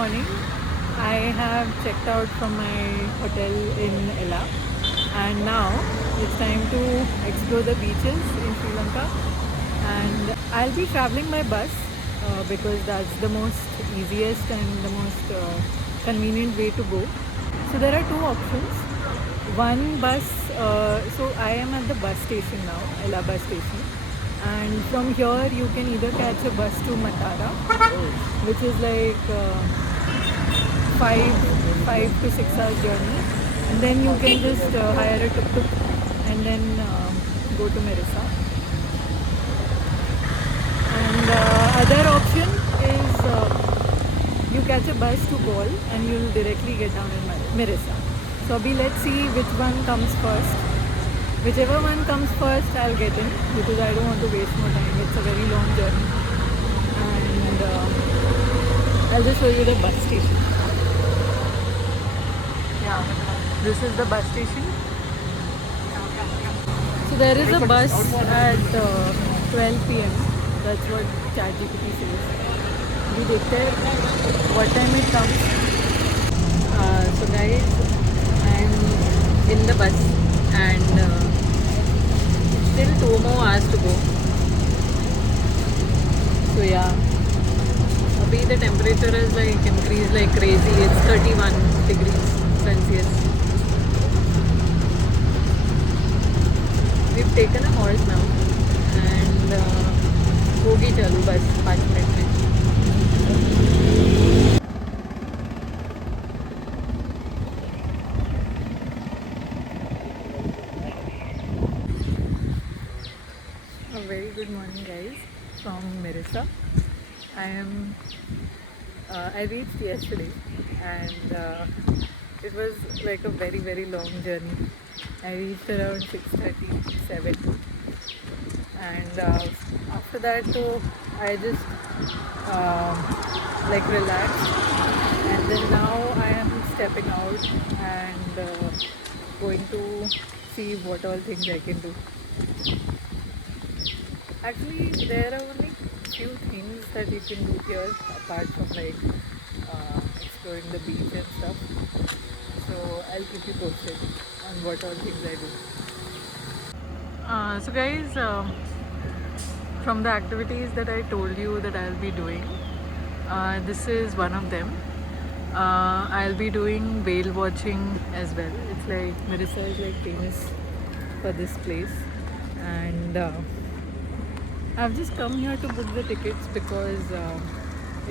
morning. I have checked out from my hotel in Ella, and now it's time to explore the beaches in Sri Lanka. And I'll be traveling by bus because that's the most easiest and the most convenient way to go. So there are two options. One bus, so I am at the bus station now, Ella bus station. And from here you can either catch a bus to Matara, which is like five to 6 hours journey, and then you can just hire a tuk-tuk and then go to Mirisa. And other option is you catch a bus to Galle and you'll directly get down in Mirisa. So abhi let's see which one comes first. Whichever one comes first, I'll get in because I don't want to waste more time. It's a very long journey, and I'll just show you the bus station. Yeah, this is the bus station. So there is a bus at 12 p.m. That's what ChatGPT says. We देखते हैं what time it comes. So guys, I'm in the bus and still 2 more hours to go. So yeah, abhi the temperature is like increased like crazy. It's 31 degrees Celsius. We've taken a horse now and होगी चालू बस 5 minute में. A very good morning guys from Mirisa. I reached yesterday and it was like a very long journey. I reached around 6:37 and after that I just like relaxed, and then now I am stepping out and going to see what all things I can do. Actually, there are only few things that you can do here apart from like exploring the beach and stuff. So I'll keep you posted on what all things I do. So guys, from the activities that I told you that I'll be doing, this is one of them. I'll be doing whale watching as well. It's like Mirisa is like famous for this place, and I've just come here to book the tickets because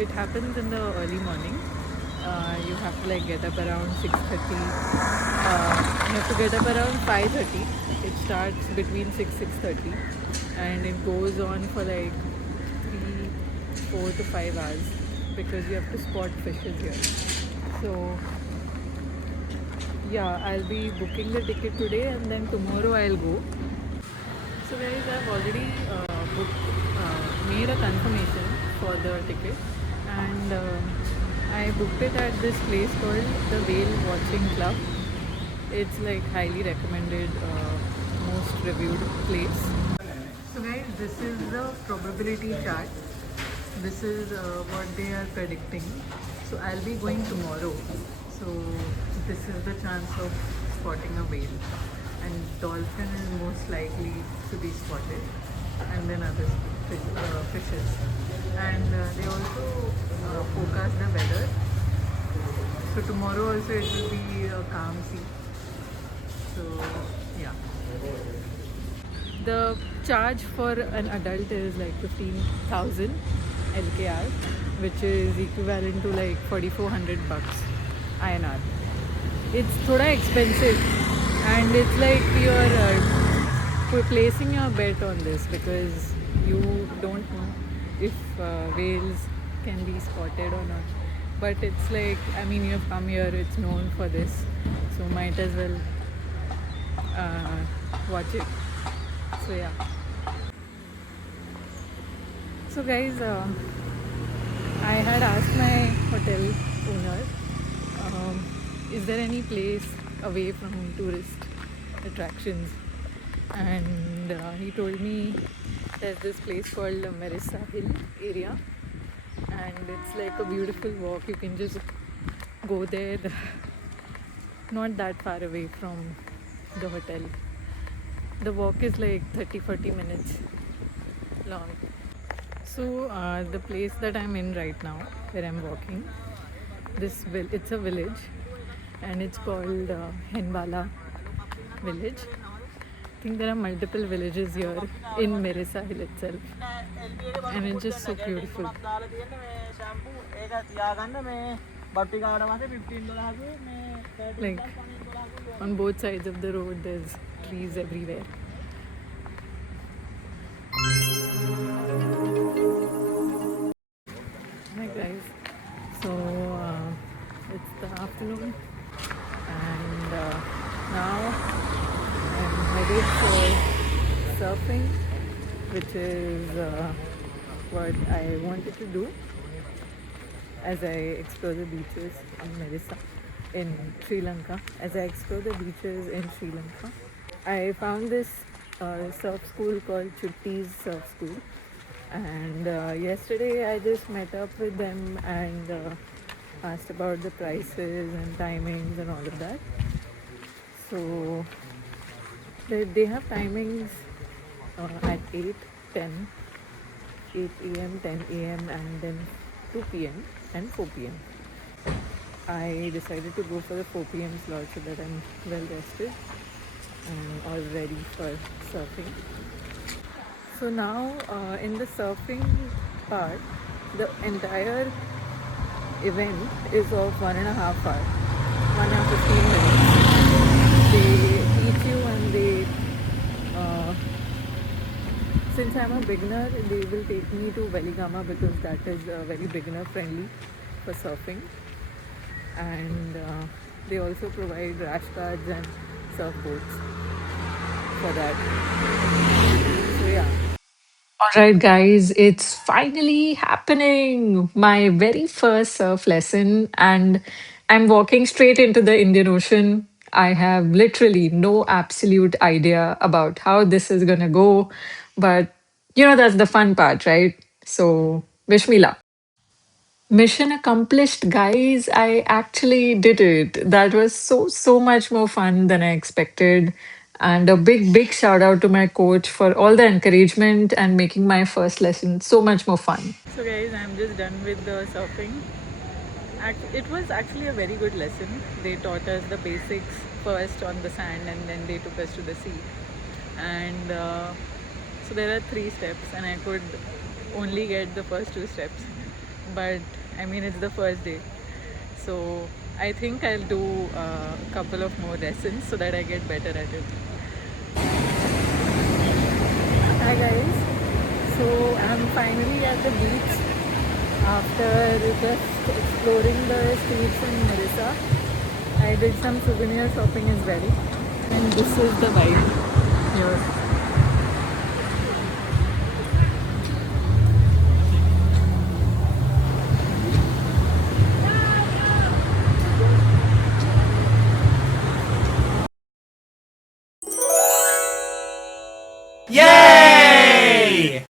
it happens in the early morning. You have to like get up around 6:30. You have to get up around 5:30. It starts between 6:30, and it goes on for like 4 to 5 hours because you have to spot fishes here. So yeah, I'll be booking the ticket today and then tomorrow I'll go. So guys, I've already made a confirmation for the ticket, and I booked it at this place called the Whale Watching Club. It's like highly recommended, most reviewed place. So guys, this is the probability chart. This is what they are predicting. So I'll be going tomorrow. So this is the chance of spotting a whale, and dolphin is most likely to be spotted, and then other fishes. And they also forecast the weather. So tomorrow also it will be a calm sea. So yeah. The charge for an adult is like 15,000 LKR, which is equivalent to like 4,400 bucks INR. It's thoda expensive, and it's like you're placing your bet on this because you don't know if whales can be spotted or not. But it's like, I mean, you've come here, it's known for this, so might as well watch it. So yeah. So guys, I had asked my hotel owner, is there any place away from tourist attractions, and he told me there's this place called Mirisa Hill area, and it's like a beautiful walk. You can just go there, not that far away from the hotel. The walk is like 30-40 minutes long. So the place that I'm in right now, where I'm walking, it's a village, and it's called Henbala village. I think there are multiple villages here in Mirisa Hill itself, and it's just so beautiful. Like on both sides of the road, there's trees everywhere. Hi guys, so it's the afternoon, and now I'm headed for surfing, which is what I wanted to do as I explore the beaches in Mirisa, in Sri Lanka. As I explore the beaches in Sri Lanka, I found this surf school called Chutti's Surf School, and yesterday I just met up with them and asked about the prices and timings and all of that. So they have timings at 8, 10, 8 a.m., 10 a.m., and then 2 p.m. and 4 p.m. I decided to go for the 4 p.m. slot so that I'm well rested and all ready for surfing. So now in the surfing part, the entire event is of 1.5 hours, 1 hour 15 minutes. They teach you and they, uh, since I'm a beginner, they will take me to Veligama because that is very beginner friendly for surfing, and they also provide rash guards and surfboards for that. So yeah. All right, guys, it's finally happening. My very first surf lesson, and I'm walking straight into the Indian Ocean. I have literally no absolute idea about how this is going to go, but that's the fun part, right? So, wish me luck. Mission accomplished, guys. I actually did it. That was so much more fun than I expected. And a big shout out to my coach for all the encouragement and making my first lesson so much more fun. So guys, I'm just done with the surfing. It was actually a very good lesson. They taught us the basics first on the sand, and then they took us to the sea. And so there are 3 steps, and I could only get the first 2 steps. But I mean, it's the first day, so I think I'll do a couple of more lessons so that I get better at it. Hi guys, so I'm finally at the beach after just exploring the streets in Marissa. I did some souvenir shopping as well, and this is the vibe here. Yeah!